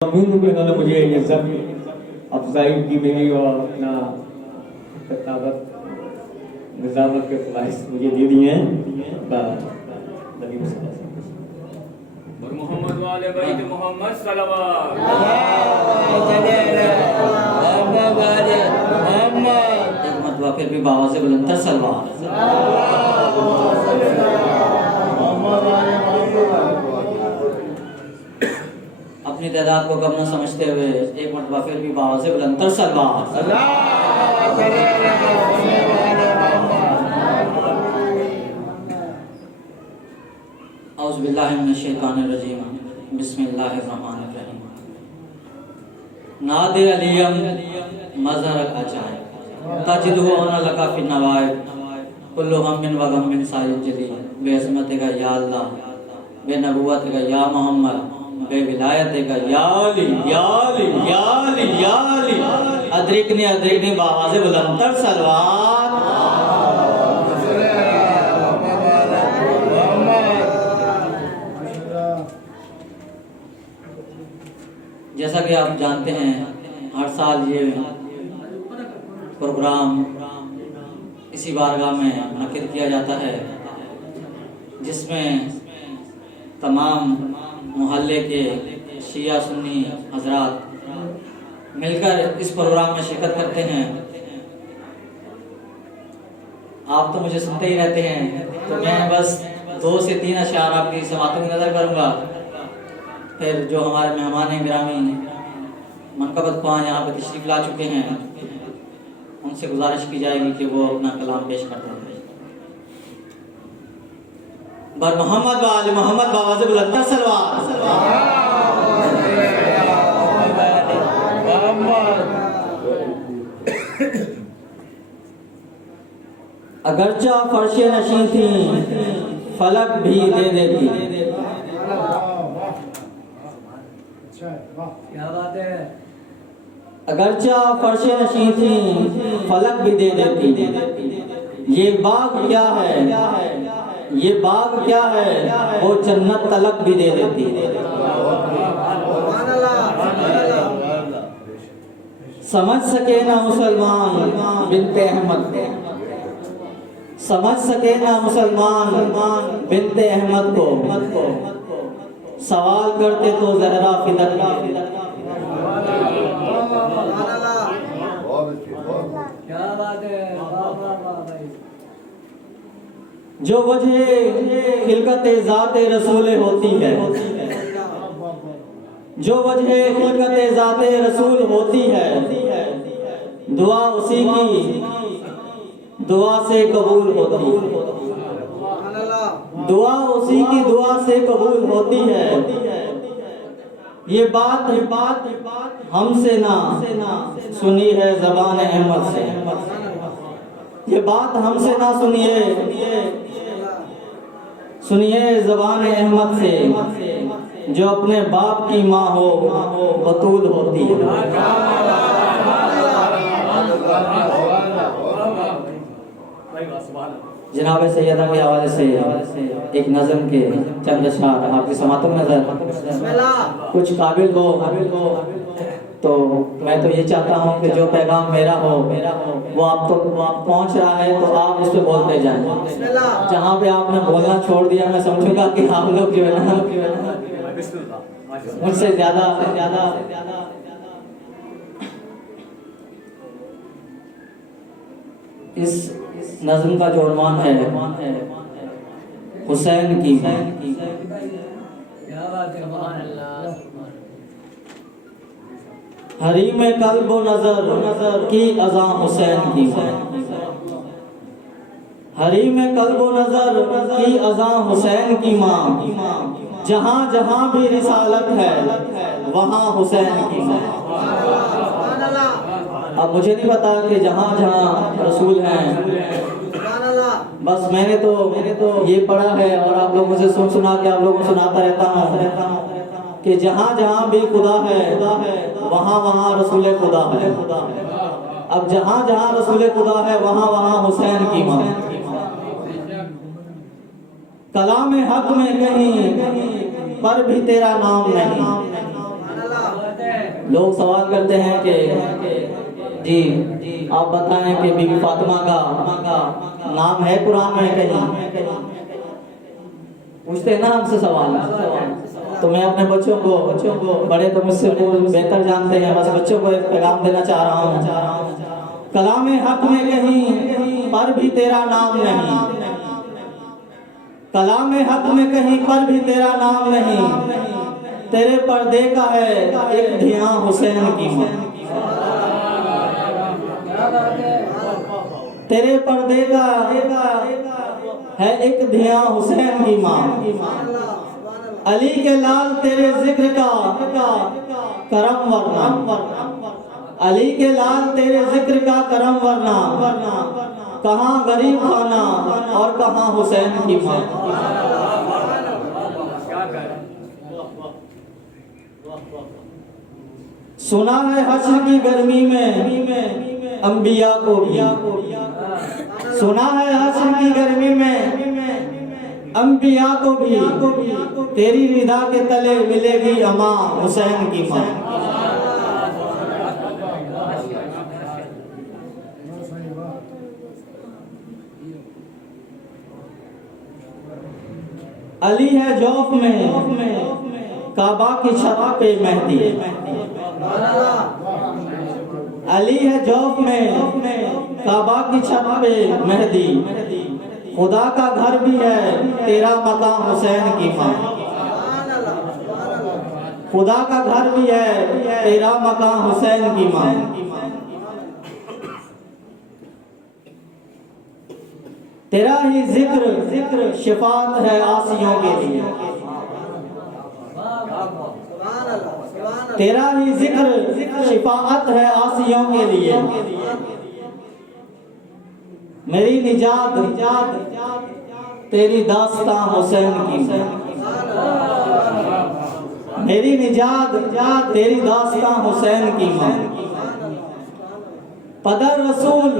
अमीन को इन्होंने मुझे ये सब अफजाई की मेरी और अपना ताकत निजामत के ख्वाहिश मुझे दे दिए हैं। मोहम्मद वाले बैत मोहम्मद सल्लल्लाहु एक मरतबा फिर भी बाबा से बुलंदर अपनी तादाद को कम न समझते हुए एक मरतबा फिर भी बाबा से बुलंदर औज़ुबिल्लाहिमिनश्शैतानिर्रजीम बिस्मिल्लाहिर्रहमानिर्रहीम। नादे अलियम मज़हर अजायब तजिदहु अना लका फिन नवाइब कुल्लु हम्मिन व गम्मिन साइद जलील बेअज़मतिका या अल्लाह बेनबुव्वतिका या मोहम्मद बेविलायतिका या अली या अली या अली या अली अदरिकनी अदरिकनी बाबा से बुलंदर सलवात। जैसा कि आप जानते हैं हर साल ये प्रोग्राम इसी बारगाह में मुनक्किद किया जाता है जिसमें तमाम मोहल्ले के शिया सुन्नी हजरात मिलकर इस प्रोग्राम में शिरकत करते हैं। आप तो मुझे सुनते ही रहते हैं, तो मैं बस 2 से 3 अशार आपकी समातों की नज़र करूँगा। फिर जो हमारे मेहमान गिरामी मनकबत ख्वां यहाँ पर तशरीफ ला चुके हैं उनसे गुजारिश की जाएगी कि वो अपना कलाम पेश करते हैं। बर मोहम्मद वाले मोहम्मद बाबा से बुलंदर सलवात। अगरचा फर्शे नशी थी फलक भी दे देती। क्या बात है। अगरचा फर्शे नशी थी फलक भी दे देती। ये बाग क्या है, ये बाग क्या है, वो जन्नत तलक भी दे देती। समझ सके ना मुसलमान बिनते अहमद, समझ सके ना मुसलमान बिनते अहमद को, सवाल करते तो जहरा फिदक। क्या बात है। जो वजह खिलकत ज़ाते रसूल होती है, जो वजह खिलकत ज़ाते रसूल होती है, दुआ उसी की दुआ से कबूल होती है। दुआ उसी की दुआ से कबूल होती है। ये बात हमसे ना सुनी है ज़बान अहमद से, ये बात हमसे ना सुनिए ज़बान अहमद से, जो अपने बाप की माँ हो बतूल होती है। जनाब सैयदा के हवाले से एक नज़म के चंद अशआर आपकी समातों में नजर कुछ काबिल हो तो मैं तो ये चाहता हूँ कि जो पैगाम मेरा हो वो आप तो पहुँच रहा है, तो आप इस पे बोलते जाएं। जहाँ पे आपने बोलना छोड़ दिया मैं समझूंगा कि आप लोग जो है ना मुझसे ज्यादा इस नज़्म का जो उन्वान है हुसैन की। क्या बात है। हरीम कल्ब नजर की अज़ा हुसैन की, हरीम कल्ब नजर की अज़ा हुसैन की माँ, जहाँ जहाँ भी रिसालत है वहाँ हुसैन की माँ। अब मुझे नहीं पता कि जहाँ जहाँ रसूल हैं, बस मैंने तो ये पढ़ा है और आप लोगों से सुना के आप लोगों को सुनाता रहता हूँ कि जहाँ जहाँ भी खुदा है वहाँ वहाँ रसूल खुदा है। अब जहाँ जहाँ रसूल खुदा है वहाँ वहाँ हुसैन की माँ। कलाम हक में कहीं पर भी तेरा नाम नहीं, लोग सवाल करते हैं कि जी आप बताएं कि बीबी फातिमा का नाम है कुरान में कहीं? पूछते हैं ना हमसे सवाल। तो मैं अपने बच्चों को बड़े तो मुझसे बेहतर जानते हैं, बस बच्चों को एक पैगाम देना चाह रहा हूँ। कलाम हक में कहीं पर भी तेरा नाम नहीं, कलाम हक में कहीं पर भी तेरा नाम नहीं, तेरे पर्दे का है एक धियां हुसैन की माँ। तेरे पर्दे का है एक धियां हुसैन की माँ। अली के लाल तेरे जिक्र का करम वरना, अली के लाल तेरे जिक्र का करम वरना, कहाँ गरीब खाना और कहाँ हुसैन की माँ। सुना है हश्र की गर्मी में अंबिया को भी, सुना है हश्र की गर्मी में अंबिया को भी, तेरी रिदा के तले मिलेगी अमा हुसैन की माँ। अली है जौफ में काबा की छत पे मेहदी, अली है जौफ में काबा की छत पे मेहदी, खुदा का घर भी है तेरा मकाम हुसैन की माँ। खुदा का घर भी है तेरा मकाम हुसैन की माँ। तेरा ही जिक्र शिफात है आसियों के लिए, तेरा ही जिक्र शिफात है आसियों के लिए। मेरी निजात तेरी दास्तां हुसैन की, मेरी निजात तेरी दास्तां हुसैन की माँ। पदर रसूल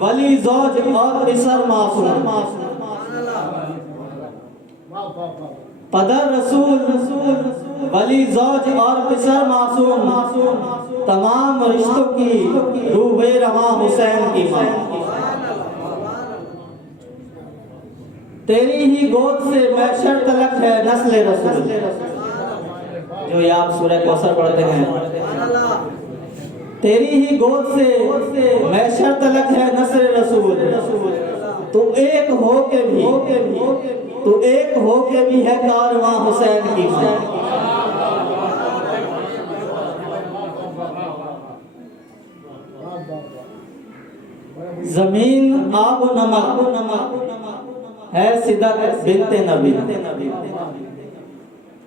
वली ज़ौज और इसर मासूम, पदर रसूल वली ज़ौज और इसर मासूम, तमाम रिश्तों की रूहे रवां हुसैन की माँ। तेरी ही गोद से महशर तलक है नस्ल रसूल, जो ये आप सूरह कौसर पढ़ते हैं। तेरी ही गोद से महशर तलक है नस्ल रसूल, तू एक हो के भी है कारवां हुसैन की माँ। जमीन आब नमक है सिदक बिनते नबी,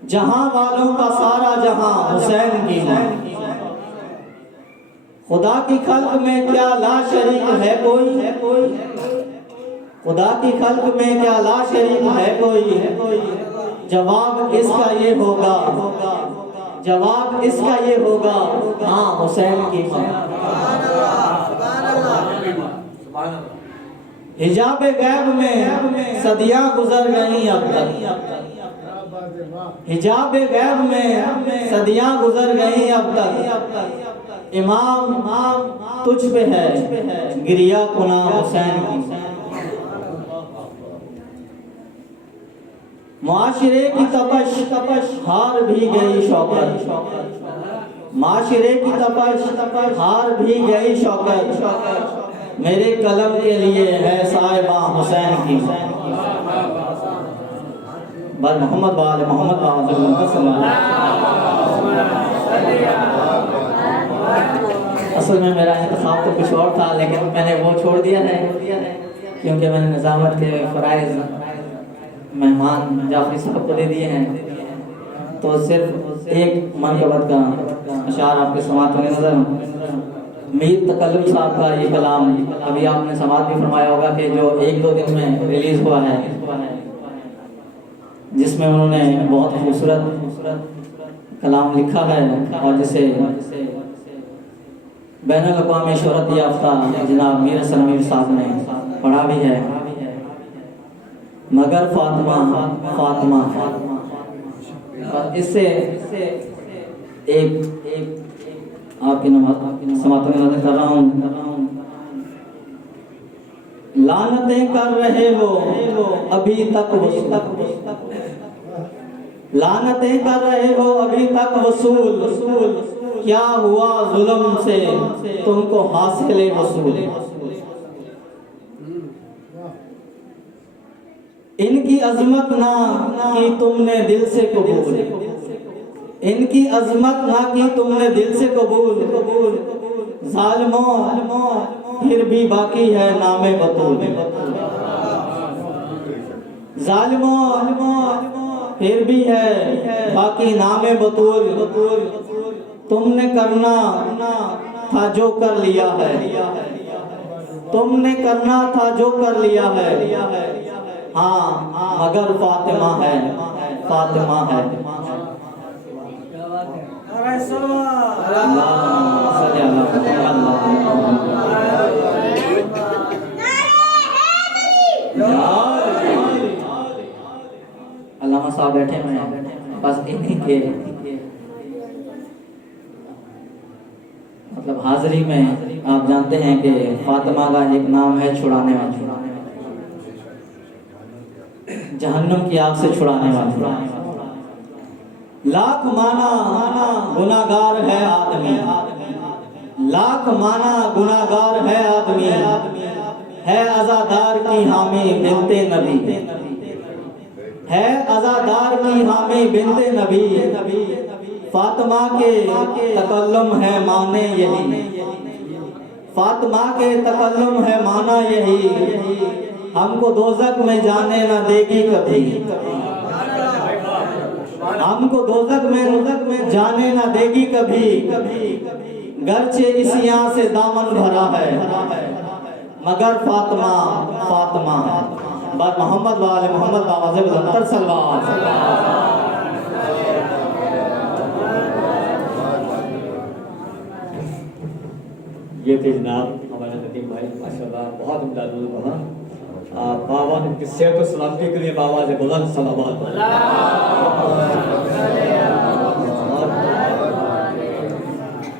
जहां वालों का सारा जहां हुसैन की माँ। खुदा की खल्क में क्या ला शरीक है कोई, खुदा की खल्क में क्या ला शरीक है कोई। जवाब इसका ये होगा, जवाब इसका ये होगा हाँ हुसैन की माँ। हिजाब गैब में सदियां गुजर गई अब तक, हिजाब गैब में सदियां गुजर गई अब तक। इमाम तुझ पे है गिरिया कुना हुसैन की। माशरे की तपश हार भी गई शौकत, माशरे की तपश हार भी गई शौकत। मेरे कलम के लिए है साहिबा हुसैन की। बर मोहम्मद वाले मोहम्मद असल में मेरा इंतखाब तो कुछ और था, लेकिन मैंने वो छोड़ दिया है क्योंकि मैंने निज़ामत के फ़राइज़ मेहमान जाफरी साहब को दे दिए हैं। तो सिर्फ एक मनक़बत का अशार आपके समात में नज़र। मीर तकल्लुम साहब का ये कलाम अभी आपने समात भी फरमाया होगा कि जो 1-2 दिन में रिलीज़ हुआ है, जिसमें उन्होंने बहुत खूबसूरत कलाम लिखा है और जिसे बैनुल अक़वामी शोहरत याफ्ता जनाब मीर हसन अमीर साहब ने पढ़ा भी है। मगर फातिमा फातिमा, और इससे एक आपकी नमाज समातों में नजर कर रहा हूँ। लानतें कर रहे हो अभी तक लानतें कर रहे हो अभी तक वसूल, क्या हुआ जुल्म से तुमको हासिल वसूल। इनकी अजमत ना की तुमने दिल से कबूल, इनकी अजमत ना की तुमने दिल से कबूल। जालिमों फिर भी बाकी है नामे बतूल। जालिमों फिर भी है बाकी नामे बतूल। तुमने करना था जो कर लिया है, तुमने करना था जो कर लिया है। हाँ मगर फातिमा है, फातिमा है। क्या बात है। अल्लामा साहब बैठे हुए हैं, बस इन्हीं के मतलब हाजिरी में आप जानते हैं कि फातिमा का एक नाम है छुड़ाने वाली, जहन्नुम की आग से छुड़ाने वाली। लाख माना गुनाहगार है आदमी, लाख माना गुनाहगार है आदमी, है अज़ादार की हामी बिनते नबी, है अज़ादार की हामी बिनते नबी। फातिमा के तकल्लुम है माने यही, फातिमा के तकल्लुम है माना यही। हमको दोज़ख में जाने न देगी कभी, हमको दोज़ख में जाने न देगी कभी। गर्चे इस यहाँ से दामन भरा है, मगर फातिमा फातिमा है। बस मोहम्मद वाले मोहम्मद बाबा बुलंदर सलवार। ये थे जनाब हमारे नदीम भाई, माशाल्लाह बहुत उम्दा बाबा ने सेहत और सलामती के लिए बाबा से बुलंद सलावत।